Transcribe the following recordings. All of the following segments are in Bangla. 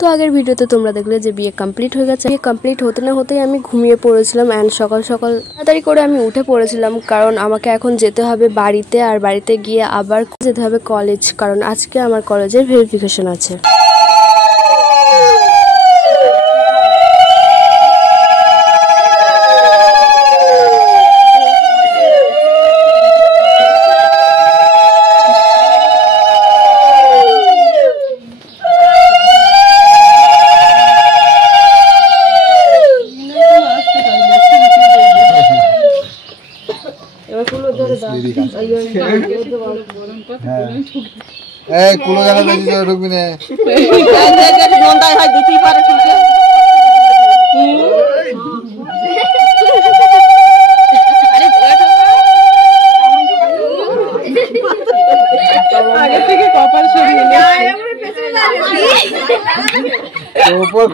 তো আগের ভিডিওতে তোমরা দেখলে যে বিয়ে কমপ্লিট হয়ে গেছে। বিয়ে কমপ্লিট হতে না হতেই আমি ঘুমিয়ে পড়েছিলাম অ্যান্ড সকাল সকাল তাড়াতাড়ি করে আমি উঠে পড়েছিলাম, কারণ আমাকে এখন যেতে হবে বাড়িতে, আর বাড়িতে গিয়ে আবার যেতে হবে কলেজ, কারণ আজকে আমার কলেজের ভেরিফিকেশন আছে।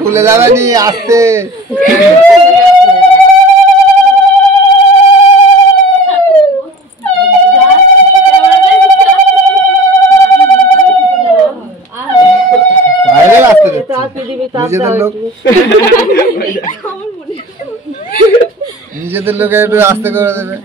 খুলে যাবে নি আসতে। নিজেদের লোকে একটু আস্তে করে দেবে।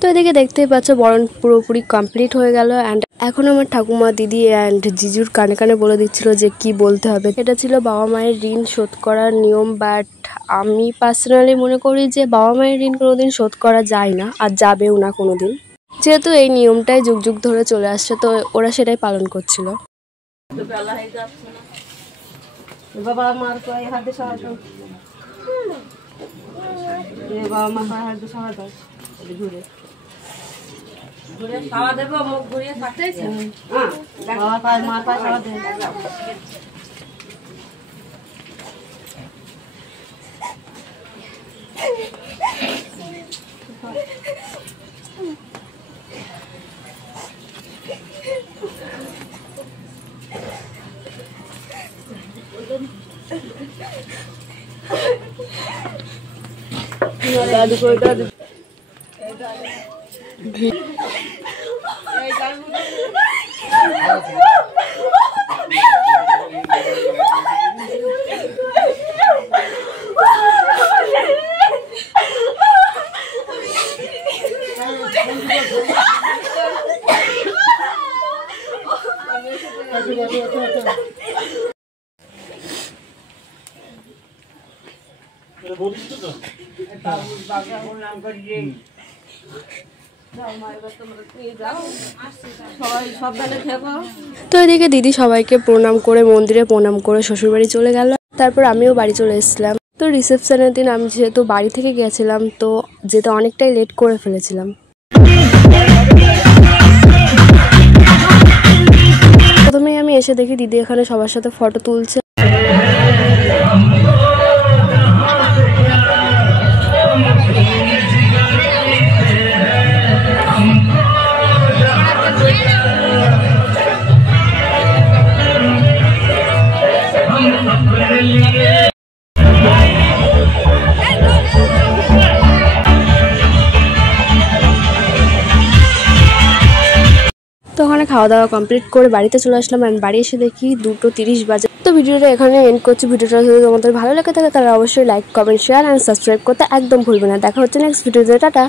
তো এদিকে দেখতেই পাচ্ছ বরণ পুরোপুরি কমপ্লিট হয়ে গেল অ্যান্ড এখন আমার ঠাকুমা, দিদি অ্যান্ড জিজুর কানে কানে বলে দিচ্ছিল যে কি বলতে হবে। এটা ছিল বাবা মায়ের ঋণ শোধ করার নিয়ম, বাট আমি পার্সোনালি মনে করি যে বাবা মায়ের ঋণ কোনোদিন শোধ করা যায় না, আর যাবেও না কোনোদিন, যেহেতু এই নিয়মটাই যুগ যুগ ধরে চলে আসছে, তো ওরা সেটাই পালন করছিল। বাবা মার পায়ে হাত দিয়ে সাহায্য, বাবা মার পায়ে হাত দিয়ে সাহায্য, ঘুরে ঘুরে খাওয়া দেবো, মুখ ঘুরিয়ে থাকতেছে। বাবা পায়ে মার পায়ে সাহায্য দেবে। দাদু কই দাদু তো এদিকে দিদি সবাইকে প্রণাম করে মন্দিরে প্রণাম করে শ্বশুরবাড়ি চলে গেল। তারপর আমিও বাড়ি চলে এসেছিলাম। তো রিসেপশনের দিন আমি যেহেতু বাড়ি থেকে গেছিলাম, তো যেতে অনেকটাই লেট করে ফেলেছিলাম। প্রথমেই আমি এসে দেখি দিদি এখানে সবার সাথে ফটো তুলছে। তো ওখানে খাওয়া দাওয়া কমপ্লিট করে বাড়িতে চলে আসলাম, অ্যান্ড বাড়ি এসে দেখি 2:30 বাজে। তো ভিডিওটা এখানে এন্ড করছি। ভিডিওটা যদি তোমাদের ভালো লেগে থাকে তাহলে অবশ্যই like, comment, share and subscribe করতে একদম ভুলবে না। দেখা হচ্ছে নেক্সট ভিডিওতে। টাটা।